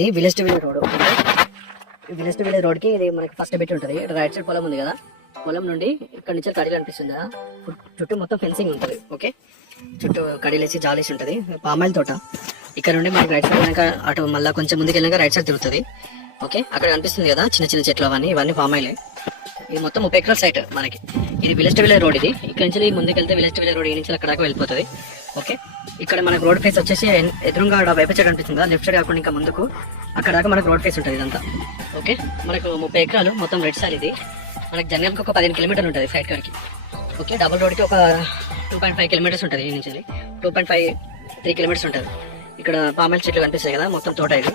ఇది village to village road. Village to village రోడ్కి ఇది మనకి ఫస్ట్ పెట్టి ఉంటుంది. రైట్ సైడ్ పొలం ఉంది కదా, పొలం నుండి ఇక్కడ నుంచి కడీలు అనిపిస్తుంది కదా, చుట్టూ మొత్తం ఫెన్సింగ్ ఉంటుంది. ఓకే, చుట్టూ కడీలేసి జాలేసి ఉంటుంది. పామాయిల్ తోట ఇక్కడ నుండి మనకి రైట్ సైడ్ వెళ్ళాక అటు మళ్ళీ కొంచెం ముందుకు వెళ్ళాక రైట్ సైడ్ తిరుగుతుంది. ఓకే, అక్కడ కనిపిస్తుంది కదా చిన్న చిన్న చెట్లు ఇవన్నీ పామాయిలే. ఇది మొత్తం 30 ఎకరాల సైట్ మనకి. ఇది విలేజ్ టు విలేజ్ రోడ్. ఇది ఇక్కడ నుంచి ముందుకు వెళ్తే విలేజ్ టు విలేజ్ రోడ్ ఈ నుంచి అక్కడ దాకా వెళ్ళిపోతుంది. ఓకే, ఇక్కడ మనకు రోడ్ ఫేస్ వచ్చేసి ఎదురుగా వైపు సైడ్ అనిపిస్తుంది కదా, లెఫ్ట్ సైడ్ కాకుండా ఇంకా ముందుకు అక్కడ దాకా మనకు రోడ్ ఫేస్ ఉంటుంది ఇదంతా. ఓకే, మనకు 30 ఎకరాలు మొత్తం రెడ్ సైడ్. ఇది మనకి జనగాంకి ఒక 15 కిలోమీటర్లు ఉంటుంది సైడ్ కాడికి. ఓకే, డబుల్ రోడ్కి ఒక 2.5 కిలోమీటర్స్ ఉంటుంది. ఈ నుంచి 2.5-3 కిలోమీటర్స్ ఉంటుంది. ఇక్కడ పామాయిల్ చెట్లు కనిపిస్తాయి కదా, మొత్తం తోట ఇది.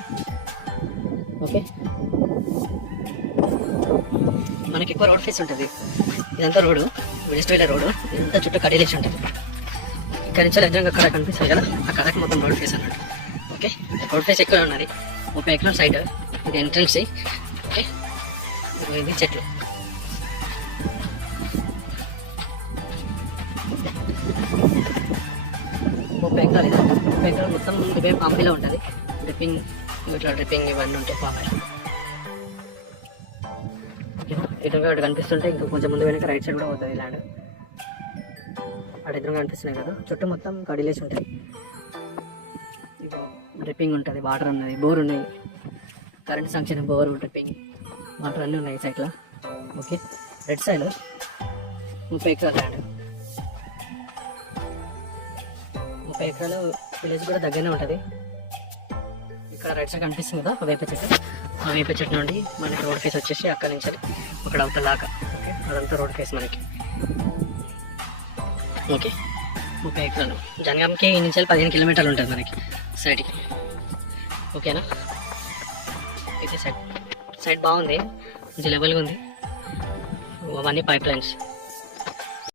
ఓకే, మనకి ఎక్కువ రోడ్ ఫేస్ ఉంటుంది. ఇదంతా road, village to village road. ఇదంతా చుట్టూ కడీలేసి ఉంటుంది. ఇక్కడ నుంచి నిజంగా అక్కడ కనిపిస్తాయి కదా, అక్కడ మొత్తం రోడ్ ఫేస్ అన్నట్టు. ఓకే, రోడ్ ఫేస్ ఎక్కువ ఉన్నది. 30 ఎకరాల సైడ్. ఇది ఎంట్రన్స్. ఓకే, ఇది చెట్లు. ముప్పై ఎకరాలు మొత్తం ఇవే పాంపీలో ఉంటుంది. డ్రిప్పింగ్ ఇవన్నీ ఉంటాయి పాంపీలో. ఎదురుగా అటు కనిపిస్తుంటే ఇంకా కొంచెం ముందు వెనక రైట్ సైడ్ కూడా పోతుంది ల్యాండ్. అటు ఎదురుగా కనిపిస్తున్నాయి కదా, చుట్టూ మొత్తం కడీలేసి ఉంటాయి. డ్రిప్పింగ్ ఉంటుంది, వాటర్ ఉన్నది, బోర్ ఉన్నాయి, కరెంట్ సంక్షన్, బోర్, డ్రిప్పింగ్, వాటర్ అన్నీ ఉన్నాయి సైట్లో. ఓకే, రెడ్ సైడ్ 30 ఎకరాల ల్యాండ్. 30 ఎకరాలు విలేజ్ కూడా దగ్గరనే ఉంటుంది. ఇక్కడ రైట్ సైడ్ కనిపిస్తుంది కదా వేప చెట్టు. ఆ వేప చెట్టు నుండి మనకి రోడ్ ఫేస్ వచ్చేసి అక్కడ నుంచి అక్కడ అవుతా దాకా. ఓకే, అదంతా రోడ్ ఫేస్ మనకి. ఓకే, 30 ఎకరాలు. జనగాంకి ఈ నుంచి 15 కిలోమీటర్లు ఉంటుంది మనకి సైడ్కి. ఓకేనా, ఇది సైడ్ బాగుంది, మంచి లెవెల్గా ఉంది. అవన్నీ పైప్ లైన్స్.